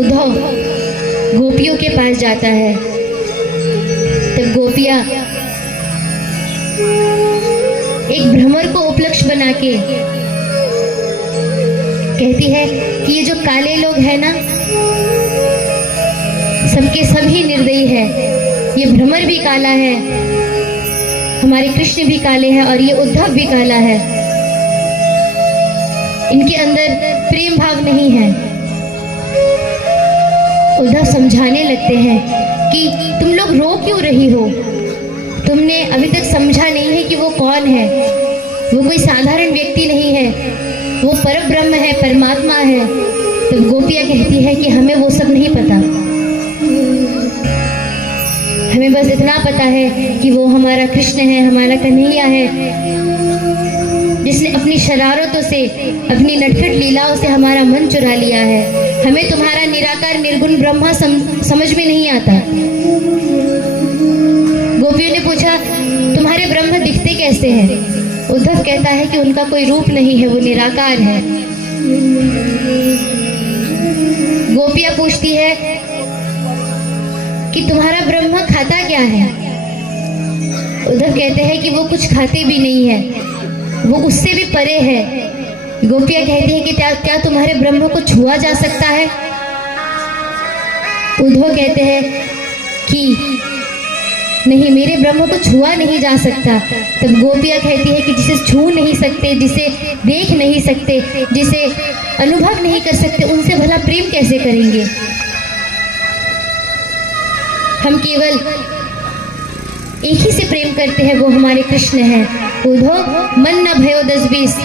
उद्धव गोपियों के पास जाता है। तब गोपियां एक भ्रमर को उपलक्ष्य बना के कहती है कि ये जो काले लोग हैं ना, सबके सभी निर्दयी है। ये भ्रमर भी काला है, हमारे कृष्ण भी काले हैं और ये उद्धव भी काला है। इनके अंदर प्रेम भाव नहीं है। उद्धव समझाने लगते हैं कि तुम लोग रो क्यों रही हो, तुमने अभी तक समझा नहीं है कि वो कौन है। वो कोई साधारण व्यक्ति नहीं है, वो परब्रह्म है, परमात्मा है। तो गोपियाँ कहती है कि हमें वो सब नहीं पता, हमें बस इतना पता है कि वो हमारा कृष्ण है, हमारा कन्हैया है, जिसने अपनी शरारतों से, अपनी नटखट लीलाओं से हमारा मन चुरा लिया है। हमें तुम्हारा निराकार निर्गुण ब्रह्मा समझ में नहीं आता। गोपियों ने पूछा, तुम्हारे ब्रह्म दिखते कैसे हैं? उद्धव कहता है कि उनका कोई रूप नहीं है, वो निराकार है। गोपियां पूछती है कि तुम्हारा ब्रह्म खाता क्या है? उद्धव कहते हैं कि वो कुछ खाते भी नहीं है, वो उससे भी परे है। गोपियां कहती है कि क्या तुम्हारे ब्रह्म को छुआ जा सकता है? उद्धव कहते हैं कि नहीं, मेरे ब्रह्म को छुआ नहीं जा सकता। तब गोपियां कहती है कि जिसे छू नहीं सकते, जिसे देख नहीं सकते, जिसे अनुभव नहीं कर सकते, उनसे भला प्रेम कैसे करेंगे? हम केवल एक ही से प्रेम करते हैं, वो हमारे कृष्ण हैं। उद्धव मन न भयो 10-20,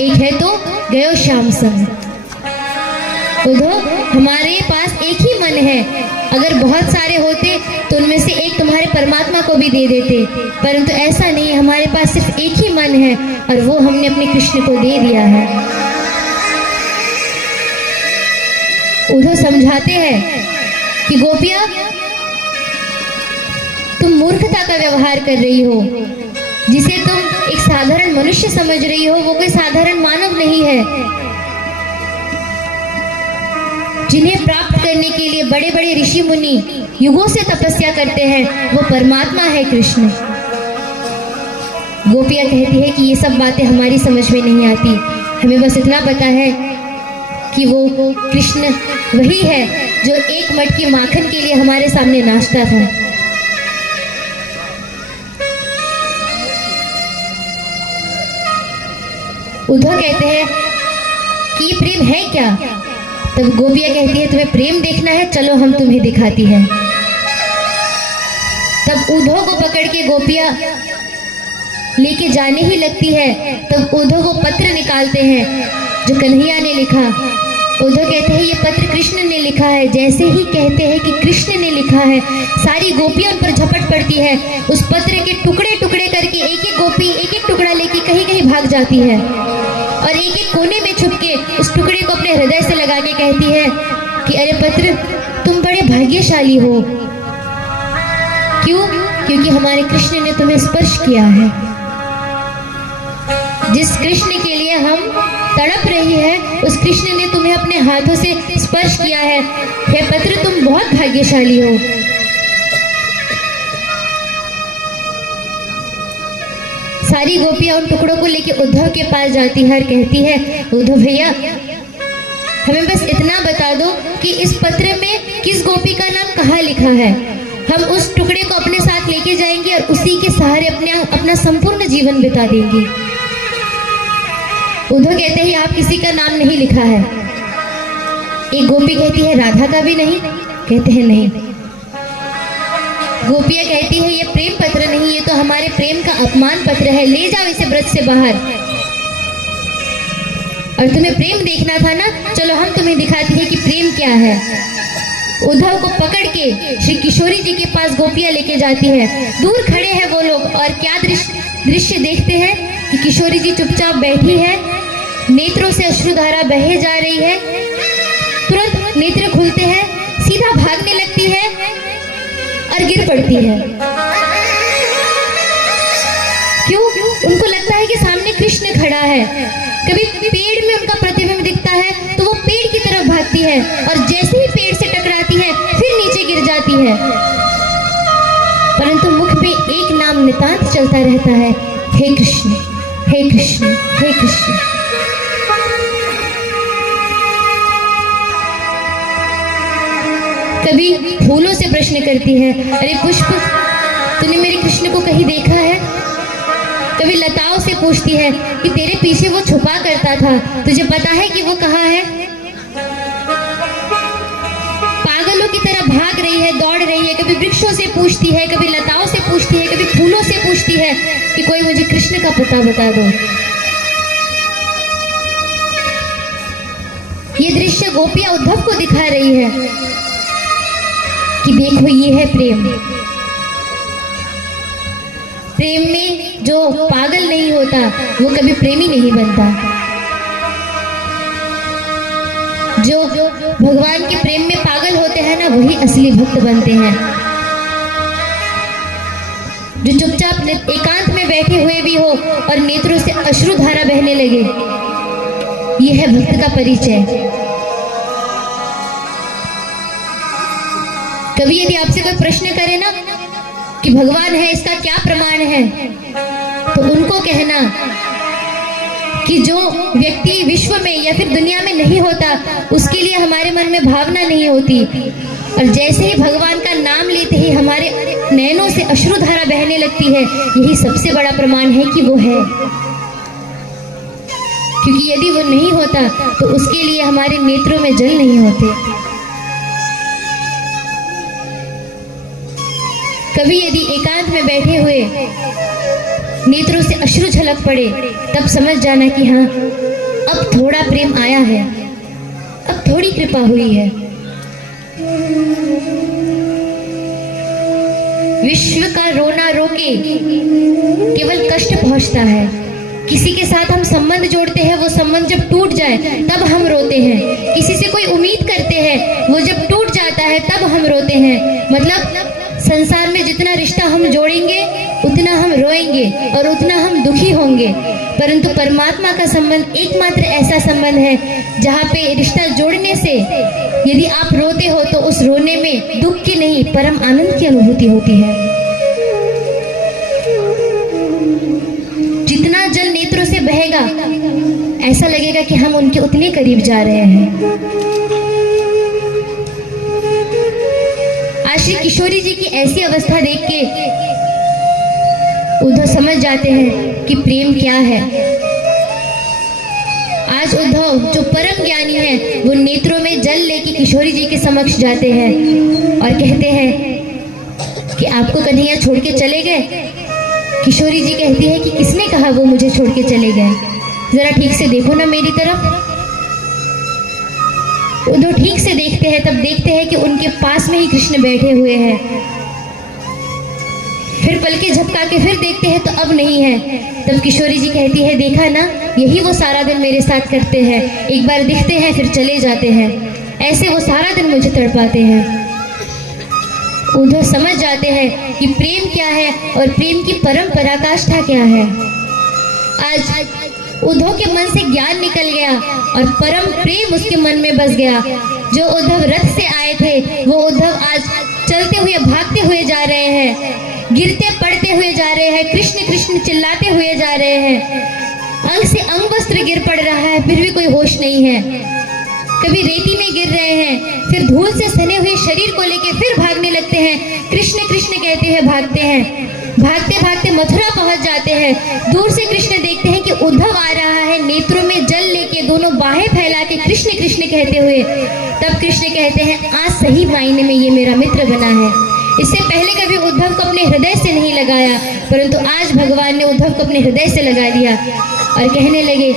एक है तो गयो श्याम संग। उद्धव हमारे पास एक ही मन है, अगर बहुत सारे होते तो उनमें से एक तुम्हारे परमात्मा को भी दे देते, परंतु ऐसा नहीं है। हमारे पास सिर्फ एक ही मन है और वो हमने अपने कृष्ण को दे दिया है। उद्धव समझाते हैं कि गोपियां, तुम मूर्खता का व्यवहार कर रही हो। जिसे तुम एक साधारण मनुष्य समझ रही हो, वो कोई साधारण मानव नहीं है। जिन्हें प्राप्त करने के लिए बड़े बड़े ऋषि मुनि युगों से तपस्या करते हैं, वो परमात्मा है कृष्ण। गोपियां कहती है कि ये सब बातें हमारी समझ में नहीं आती, हमें बस इतना पता है कि वो कृष्ण वही है जो एक मटकी माखन के लिए हमारे सामने नाचता था। उद्धव कहते हैं कि ये प्रेम है क्या? तब गोपियां कहती है, तुम्हें प्रेम देखना है, चलो हम तुम्हें दिखाती हैं। तब उद्धव को पकड़ के गोपियां लेके जाने ही लगती है। तब उद्धव को पत्र निकालते हैं जो कन्हैया ने लिखा। उद्धव कहते हैं ये पत्र कृष्ण ने लिखा है। जैसे ही कहते हैं कि कृष्ण ने लिखा है, सारी गोपियां उन पर झपट पड़ती है। उस पत्र के टुकड़े टुकड़े करके एक एक गोपी एक एक टुकड़ा लेके कहीं कहीं भाग जाती है और एक एक कोने में छुप के उस टुकड़े को अपने हृदय से लगा के कहती है कि अरे पत्र, तुम बड़े भाग्यशाली हो। क्यों? क्योंकि हमारे कृष्ण ने तुम्हें स्पर्श किया है। जिस कृष्ण के लिए हम तड़प रही है, उस कृष्ण ने तुम्हें अपने हाथों से स्पर्श किया है। हे पत्र, तुम बहुत भाग्यशाली हो। सारी गोपियां उन टुकड़ों को लेके उद्धव के पास जाती है और कहती है, उद्धव भैया, हमें बस इतना बता दो कि इस पत्र में किस गोपी का नाम कहाँ लिखा है। हम उस टुकड़े को अपने साथ लेके जाएंगे और उसी के सहारे अपना संपूर्ण जीवन बिता देंगे। उद्धव कहते हैं आप किसी का नाम नहीं लिखा है। एक गोपी कहती है राधा का भी नहीं? कहते हैं नहीं। गोपियां कहती है ये प्रेम पत्र नहीं, ये तो हमारे प्रेम का अपमान पत्र है, ले जाओ इसे ब्रज से बाहर। और तुम्हें प्रेम देखना था ना, चलो हम तुम्हें दिखाते हैं कि प्रेम क्या है। उद्धव को पकड़ के श्री किशोरी जी के पास गोपियां लेके जाती है। दूर खड़े हैं वो लोग और क्या दृश्य देखते हैं कि किशोरी जी चुपचाप बैठी है, नेत्रों से अश्रुधारा बहे जा रही है। तुरंत नेत्र खुलते हैं, सीधा भागने लगती है और गिर पड़ती है। क्यों? उनको लगता है कि सामने कृष्ण खड़ा है। कभी पेड़ में उनका प्रतिबिंब दिखता है तो वो पेड़ की तरफ भागती है और जैसे ही पेड़ से टकराती है फिर नीचे गिर जाती है, परंतु मुख में एक नाम नितांत चलता रहता है, हे कृष्ण, हे कृष्ण, हे कृष्ण। कभी फूलों से प्रश्न करती है, अरे पुष्प, तूने मेरे कृष्ण को कहीं देखा है? कभी लताओं से पूछती है कि तेरे पीछे वो छुपा करता था, तुझे पता है कि वो कहाँ है? पागलों की तरह भाग रही है, दौड़ रही है, कभी वृक्षों से पूछती है, कभी लताओं से पूछती है, कभी फूलों से पूछती है कि कोई मुझे कृष्ण का पता बता दो। ये दृश्य गोपियां उद्धव को दिखा रही है कि देखो ये है प्रेम। प्रेम में जो पागल नहीं होता वो कभी प्रेमी नहीं बनता। जो भगवान के प्रेम में पागल होते हैं ना, वही असली भक्त बनते हैं। जो चुपचाप एकांत में बैठे हुए भी हो और नेत्रों से अश्रुधारा बहने लगे, यह है भक्त का परिचय। कभी यदि आपसे कोई प्रश्न करे ना कि भगवान है, इसका क्या प्रमाण है, तो उनको कहना कि जो व्यक्ति विश्व में या फिर दुनिया में नहीं होता उसके लिए हमारे मन में भावना नहीं होती, और जैसे ही भगवान का नाम लेते ही हमारे नैनों से अश्रुधारा बहने लगती है, यही सबसे बड़ा प्रमाण है कि वो है। क्योंकि यदि वो नहीं होता तो उसके लिए हमारे नेत्रों में जल नहीं होते। कभी यदि एकांत में बैठे हुए नेत्रों से अश्रु झलक पड़े, तब समझ जाना कि हाँ, अब थोड़ा प्रेम आया है, अब थोड़ी कृपा हुई है। विश्व का रोना रोके केवल कष्ट पहुंचता है। किसी के साथ हम संबंध जोड़ते हैं, वो संबंध जब टूट जाए तब हम रोते हैं। किसी से कोई उम्मीद करते हैं, वो जब टूट जाता है तब हम रोते हैं। मतलब संसार में जितना रिश्ता हम जोड़ेंगे उतना हम रोएंगे और उतना हम दुखी होंगे, परंतु परमात्मा का संबंध एकमात्र ऐसा संबंध है जहाँ पे रिश्ता जोड़ने से यदि आप रोते हो तो उस रोने में दुख की नहीं, परम आनंद की अनुभूति होती है। जितना जल नेत्रों से बहेगा, ऐसा लगेगा कि हम उनके उतने करीब जा रहे हैं। आज श्री किशोरी जी की ऐसी अवस्था देख के उद्धव समझ जाते हैं कि प्रेम क्या है। आज उद्धव जो परम ज्ञानी है, वो नेत्रों में जल लेके किशोरी जी के समक्ष जाते हैं और कहते हैं कि आपको कन्हैया छोड़ के चले गए। किशोरी जी कहती है कि किसने कहा वो मुझे छोड़ के चले गए, जरा ठीक से देखो ना मेरी तरफ। उद्धव ठीक से देखते हैं, तब देखते हैं कि उनके पास में ही कृष्ण बैठे हुए हैं। फिर पलके झपका के फिर देखते हैं तो अब नहीं है। तब किशोरी जी कहती है, देखा ना, यही वो सारा दिन मेरे साथ करते हैं, एक बार दिखते हैं फिर चले जाते हैं, ऐसे वो सारा दिन मुझे तड़पाते हैं। उद्धव समझ जाते हैं कि प्रेम क्या है और प्रेम की परम पराकाष्ठा क्या है। आज उद्धव के मन से ज्ञान निकल गया और परम प्रेम उसके मन में बस गया। जो उद्धव रथ से आए थे, वो उद्धव आज चलते हुए भागते हुए जा रहे हैं, गिरते पड़ते हुए जा रहे हैं, कृष्ण कृष्ण चिल्लाते हुए जा रहे हैं। अंग से अंग वस्त्र गिर पड़ रहा है, फिर भी कोई होश नहीं है। कभी रेती में गिर रहे हैं, फिर धूल से सने हुए शरीर को लेके फिर भागने लगते हैं, कृष्ण कृष्ण कहते हैं, भागते हैं। भागते भागते मथुरा पहुंच जाते हैं। दूर से कृष्ण देखते हैं कि उद्धव आ रहा है, नेत्रों में जल लेके, दोनों बाहें फैला के कृष्ण कृष्ण कहते हुए। तब कृष्ण कहते हैं, आज सही मायने में ये मेरा मित्र बना है। इससे पहले कभी उद्धव को अपने हृदय से नहीं लगाया, परंतु आज भगवान ने उद्धव को अपने हृदय से लगा लिया और कहने लगे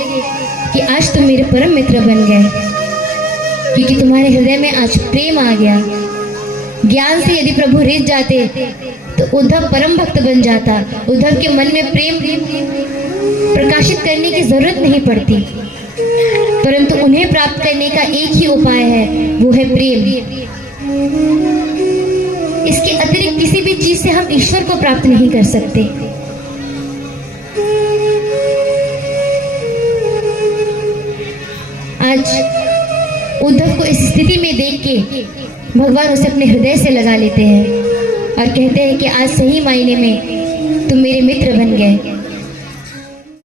कि आज तुम मेरे परम मित्र बन गए, क्योंकि तुम्हारे हृदय में आज प्रेम आ गया। ज्ञान से यदि प्रभु रिझ जाते तो उद्धव परम भक्त बन जाता। उद्धव के मन में प्रेम प्रकाशित करने की जरूरत नहीं पड़ती, परंतु उन्हें प्राप्त करने का एक ही उपाय है, वो है प्रेम। इसके अतिरिक्त किसी भी चीज से हम ईश्वर को प्राप्त नहीं कर सकते। आज उद्धव को इस स्थिति में देख के भगवान उसे अपने हृदय से लगा लेते हैं और कहते हैं कि आज सही मायने में तुम मेरे मित्र बन गए।